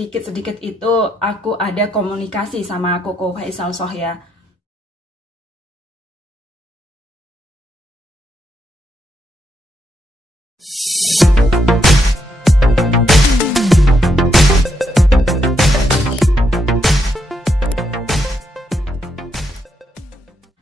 sedikit-sedikit itu aku ada komunikasi sama Koko Faisal Soh ya.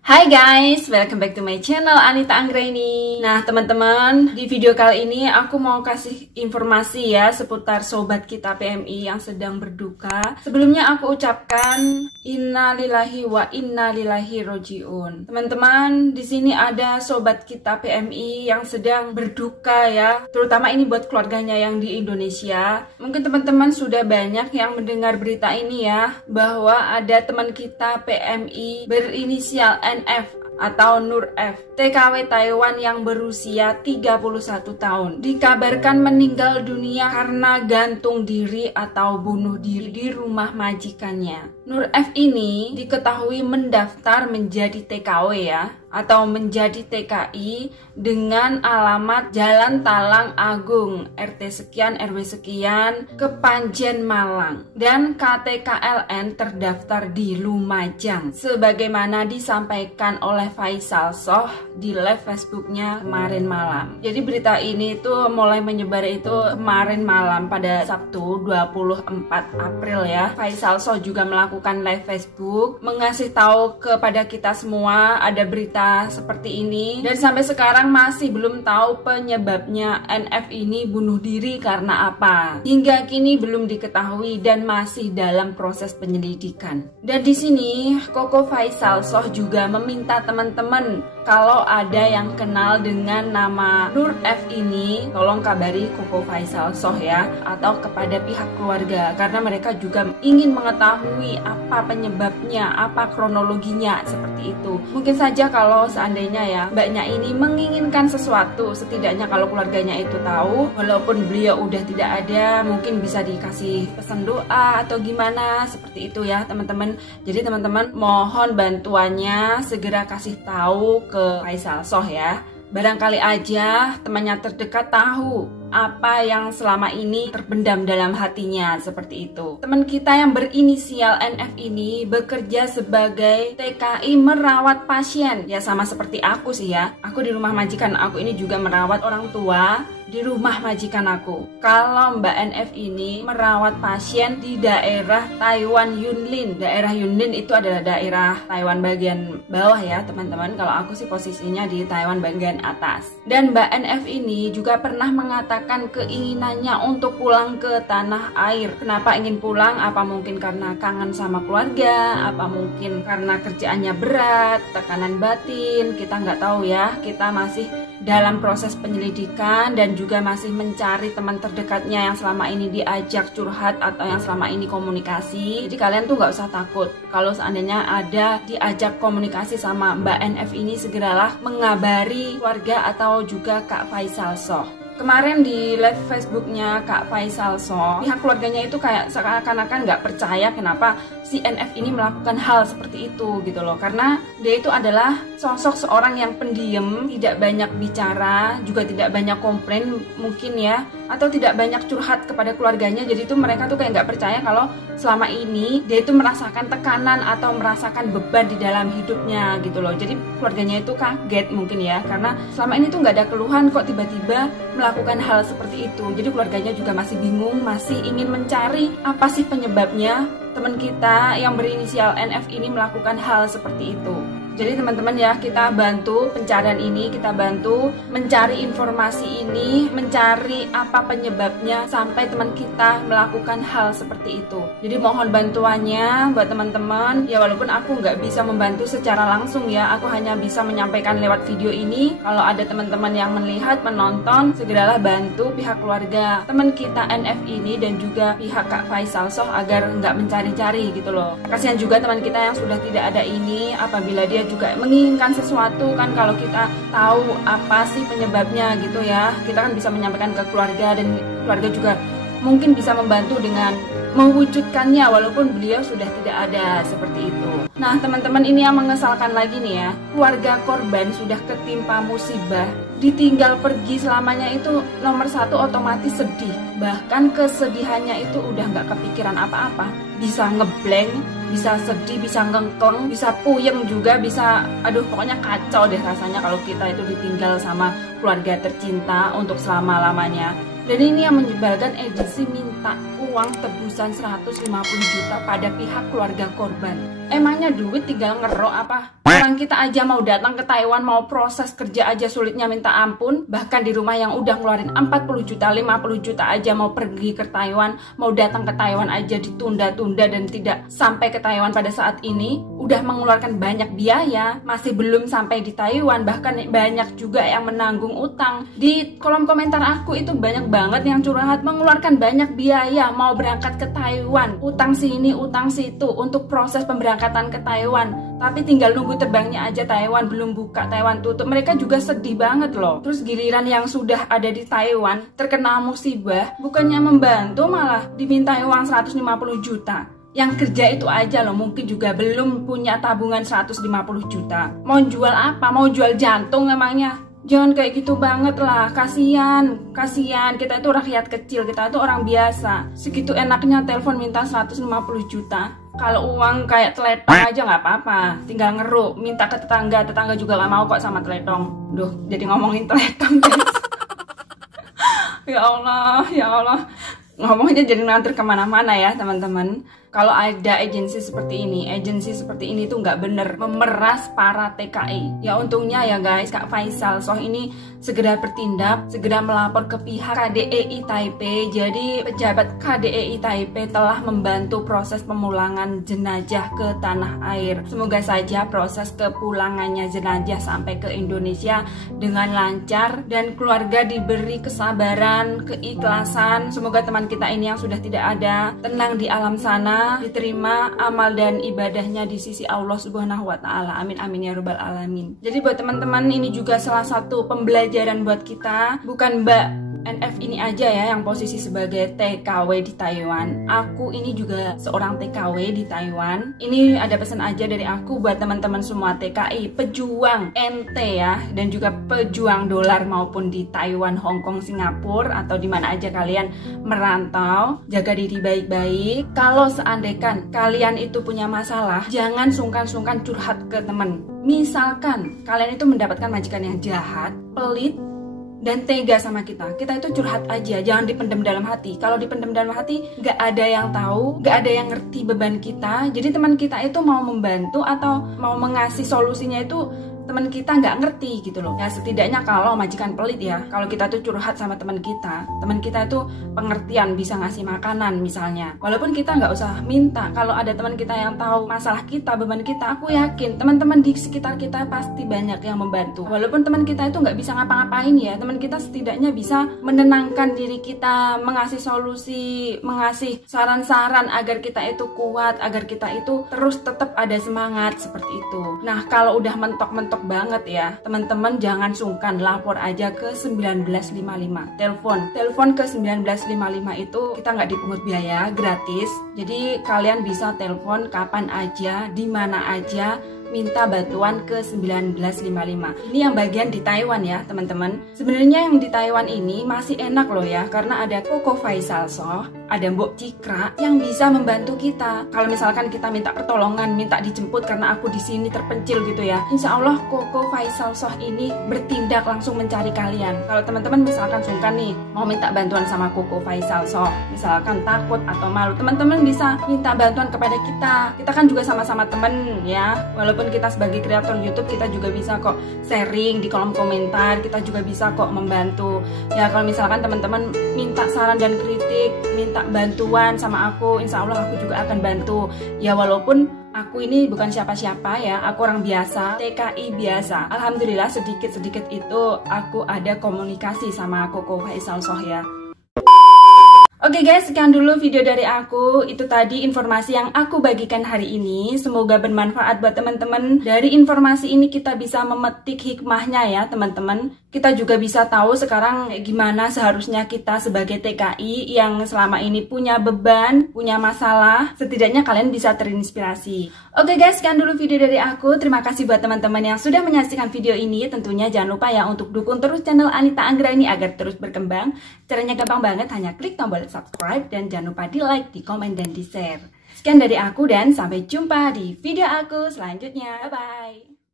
Hai guys, welcome back to my channel Anita Anggraini. Nah teman-teman, di video kali ini aku mau kasih informasi ya seputar sobat kita PMI yang sedang berduka. Sebelumnya aku ucapkan innalillahi wa innalillahi rojiun. Teman-teman, di sini ada sobat kita PMI yang sedang berduka ya, terutama ini buat keluarganya yang di Indonesia. Mungkin teman-teman sudah banyak yang mendengar berita ini ya, bahwa ada teman kita PMI berinisial NF atau Nur F, TKW Taiwan yang berusia 31 tahun. Dikabarkan meninggal dunia karena gantung diri atau bunuh diri di rumah majikannya. Nur F ini diketahui mendaftar menjadi TKW ya, atau menjadi TKI dengan alamat Jalan Talang Agung, RT sekian, RW sekian, Kepanjen Malang, dan KTKLN terdaftar di Lumajang, sebagaimana disampaikan oleh Faisal Soh di live Facebooknya kemarin malam. Jadi berita ini tuh mulai menyebar itu kemarin malam pada Sabtu 24 April ya. Faisal Soh juga melakukan live Facebook mengasih tahu kepada kita semua ada berita seperti ini, dan sampai sekarang masih belum tahu penyebabnya NF ini bunuh diri karena apa. Hingga kini belum diketahui dan masih dalam proses penyelidikan. Dan di sini Koko Faisal Soh juga meminta teman-teman kalau ada yang kenal dengan nama Nur F ini, tolong kabari Koko Faisal Soh ya, atau kepada pihak keluarga, karena mereka juga ingin mengetahui apa penyebabnya, apa kronologinya, seperti itu. Mungkin saja kalau seandainya ya mbaknya ini menginginkan sesuatu, setidaknya kalau keluarganya itu tahu, walaupun beliau udah tidak ada, mungkin bisa dikasih pesan doa atau gimana, seperti itu ya teman-teman. Jadi teman-teman mohon bantuannya segera kasih tahu ke Faisal Soh ya. Barangkali aja temannya terdekat tahu apa yang selama ini terpendam dalam hatinya, seperti itu. Teman kita yang berinisial NF ini bekerja sebagai TKI merawat pasien. Ya sama seperti aku sih ya. Aku di rumah majikan aku ini juga merawat orang tua di rumah majikan aku. Kalau Mbak NF ini merawat pasien di daerah Taiwan Yunlin. Daerah Yunlin itu adalah daerah Taiwan bagian bawah ya teman-teman. Kalau aku sih posisinya di Taiwan bagian atas. Dan Mbak NF ini juga pernah mengatakan keinginannya untuk pulang ke tanah air. Kenapa ingin pulang? Apa mungkin karena kangen sama keluarga? Apa mungkin karena kerjaannya berat, tekanan batin? Kita nggak tahu ya. Kita masih dalam proses penyelidikan dan juga masih mencari teman terdekatnya yang selama ini diajak curhat atau yang selama ini komunikasi. Jadi kalian tuh nggak usah takut kalau seandainya ada diajak komunikasi sama Mbak NF ini, segeralah mengabari keluarga atau juga Kak Faisal Soh. Kemarin di live Facebooknya Kak Faisal Soh, pihak keluarganya itu kayak seakan-akan nggak percaya kenapa si NF ini melakukan hal seperti itu gitu loh. Karena dia itu adalah sosok seorang yang pendiam, tidak banyak bicara, juga tidak banyak komplain mungkin ya, atau tidak banyak curhat kepada keluarganya. Jadi itu mereka tuh kayak nggak percaya kalau selama ini dia itu merasakan tekanan atau merasakan beban di dalam hidupnya gitu loh. Jadi keluarganya itu kaget mungkin ya, karena selama ini tuh nggak ada keluhan kok tiba-tiba melakukan hal seperti itu. Jadi keluarganya juga masih bingung, masih ingin mencari apa sih penyebabnya teman kita yang berinisial NF ini melakukan hal seperti itu. Jadi teman-teman ya, kita bantu pencarian ini, kita bantu mencari informasi ini, mencari apa penyebabnya sampai teman kita melakukan hal seperti itu. Jadi mohon bantuannya buat teman-teman. Ya walaupun aku nggak bisa membantu secara langsung ya, aku hanya bisa menyampaikan lewat video ini. Kalau ada teman-teman yang melihat, menonton, segeralah bantu pihak keluarga teman kita NF ini dan juga pihak Kak Faisal Soh agar nggak mencari-cari gitu loh. Kasihan juga teman kita yang sudah tidak ada ini, apabila dia juga menginginkan sesuatu kan, kalau kita tahu apa sih penyebabnya gitu ya, kita kan bisa menyampaikan ke keluarga dan keluarga juga mungkin bisa membantu dengan mewujudkannya walaupun beliau sudah tidak ada, seperti itu. Nah teman-teman, ini yang mengesalkan lagi nih ya, keluarga korban sudah ketimpa musibah ditinggal pergi selamanya itu nomor satu otomatis sedih. Bahkan kesedihannya itu udah nggak kepikiran apa-apa. Bisa ngeblank, bisa sedih, bisa ngengkleng, bisa puyeng juga, bisa aduh pokoknya kacau deh rasanya kalau kita itu ditinggal sama keluarga tercinta untuk selama-lamanya. Dan ini yang menyebalkan, agensi minta uang tebusan 150 juta pada pihak keluarga korban. Emangnya duit tinggal ngerok apa? Orang kita aja mau datang ke Taiwan, mau proses kerja aja sulitnya minta ampun. Bahkan di rumah yang udah ngeluarin 40 juta, 50 juta aja mau pergi ke Taiwan, mau datang ke Taiwan aja ditunda-tunda dan tidak sampai ke Taiwan pada saat ini. Udah mengeluarkan banyak biaya, masih belum sampai di Taiwan, bahkan banyak juga yang menanggung utang. Di kolom komentar aku itu banyak banget yang curhat mengeluarkan banyak biaya mau berangkat ke Taiwan, utang sini, utang situ untuk proses pemberangkatan ke Taiwan. Tapi tinggal nunggu terbangnya aja Taiwan belum buka, Taiwan tutup. Mereka juga sedih banget loh. Terus giliran yang sudah ada di Taiwan terkena musibah, bukannya membantu malah dimintai uang 150 juta. Yang kerja itu aja loh mungkin juga belum punya tabungan 150 juta. Mau jual apa? Mau jual jantung emangnya? Jangan kayak gitu banget lah, kasihan. Kita itu rakyat kecil, kita itu orang biasa. Segitu enaknya telepon minta 150 juta. Kalau uang kayak teletong aja nggak apa-apa, tinggal ngeruk, minta ke tetangga juga nggak mau kok sama teletong. Duh, jadi ngomongin teletong guys. Ya Allah, ngomongnya jadi nanti kemana-mana ya teman-teman. Kalau ada agensi seperti ini tuh nggak bener, memeras para TKI. Ya untungnya ya guys, Kak Faisal Soh ini segera bertindak, segera melapor ke pihak KDEI Taipei. Jadi pejabat KDEI Taipei telah membantu proses pemulangan jenazah ke tanah air. Semoga saja proses kepulangannya jenazah sampai ke Indonesia dengan lancar dan keluarga diberi kesabaran, keikhlasan. Semoga teman kita ini yang sudah tidak ada tenang di alam sana, diterima amal dan ibadahnya di sisi Allah Subhanahu wa Ta'ala. Amin amin ya rabbal alamin. Jadi buat teman-teman, ini juga salah satu pembelajaran buat kita. Bukan Mbak NF ini aja ya yang posisi sebagai TKW di Taiwan. Aku ini juga seorang TKW di Taiwan. Ini ada pesan aja dari aku buat teman-teman semua TKI, pejuang NT ya, dan juga pejuang dolar maupun di Taiwan, Hong Kong, Singapura atau di mana aja kalian merantau. Jaga diri baik-baik. Kalau seandainya kalian itu punya masalah, jangan sungkan-sungkan curhat ke teman. Misalkan kalian itu mendapatkan majikan yang jahat, pelit, dan tega sama kita itu curhat aja, jangan dipendam dalam hati. Kalau dipendam dalam hati, nggak ada yang tahu, nggak ada yang ngerti beban kita. Jadi teman kita itu mau membantu atau mau mengasih solusinya itu teman kita nggak ngerti gitu loh. Ya setidaknya kalau majikan pelit ya, kalau kita tuh curhat sama teman kita itu pengertian, bisa ngasih makanan misalnya. Walaupun kita nggak usah minta, kalau ada teman kita yang tahu masalah kita, beban kita, aku yakin teman-teman di sekitar kita pasti banyak yang membantu. Walaupun teman kita itu nggak bisa ngapa-ngapain ya, teman kita setidaknya bisa menenangkan diri kita, mengasih solusi, mengasih saran-saran agar kita itu kuat, agar kita itu terus tetap ada semangat seperti itu. Nah kalau udah mentok-mentok banget ya teman-teman, jangan sungkan, lapor aja ke 1955. Telepon ke 1955 itu kita nggak dipungut biaya, gratis. Jadi kalian bisa telepon kapan aja, di mana aja, minta bantuan ke 1955. Ini yang bagian di Taiwan ya teman-teman. Sebenarnya yang di Taiwan ini masih enak loh ya, karena ada Koko Faisal Soh, ada Mbok Cikra yang bisa membantu kita. Kalau misalkan kita minta pertolongan, minta dijemput karena aku di sini terpencil gitu ya, insya Allah Koko Faisal Soh ini bertindak langsung mencari kalian. Kalau teman-teman misalkan sungkan nih mau minta bantuan sama Koko Faisal Soh, misalkan takut atau malu, teman-teman bisa minta bantuan kepada kita. Kita kan juga sama-sama temen ya, walaupun kita sebagai kreator YouTube, kita juga bisa kok sharing di kolom komentar, kita juga bisa kok membantu. Ya kalau misalkan teman-teman minta saran dan kritik, minta bantuan sama aku, insya Allah aku juga akan bantu. Ya walaupun aku ini bukan siapa-siapa ya, aku orang biasa, TKI biasa. Alhamdulillah sedikit-sedikit itu aku ada komunikasi sama Koko Faisal Soh ya. Oke guys, sekian dulu video dari aku. Itu tadi informasi yang aku bagikan hari ini. Semoga bermanfaat buat teman-teman. Dari informasi ini kita bisa memetik hikmahnya ya teman-teman. Kita juga bisa tahu sekarang gimana seharusnya kita sebagai TKI yang selama ini punya beban, punya masalah. Setidaknya kalian bisa terinspirasi. Oke guys, sekian dulu video dari aku. Terima kasih buat teman-teman yang sudah menyaksikan video ini. Tentunya jangan lupa ya untuk dukung terus channel Anita Anggraini agar terus berkembang. Caranya gampang banget, hanya klik tombol subscribe dan jangan lupa di like, di komen, dan di share. Sekian dari aku dan sampai jumpa di video aku selanjutnya. Bye-bye.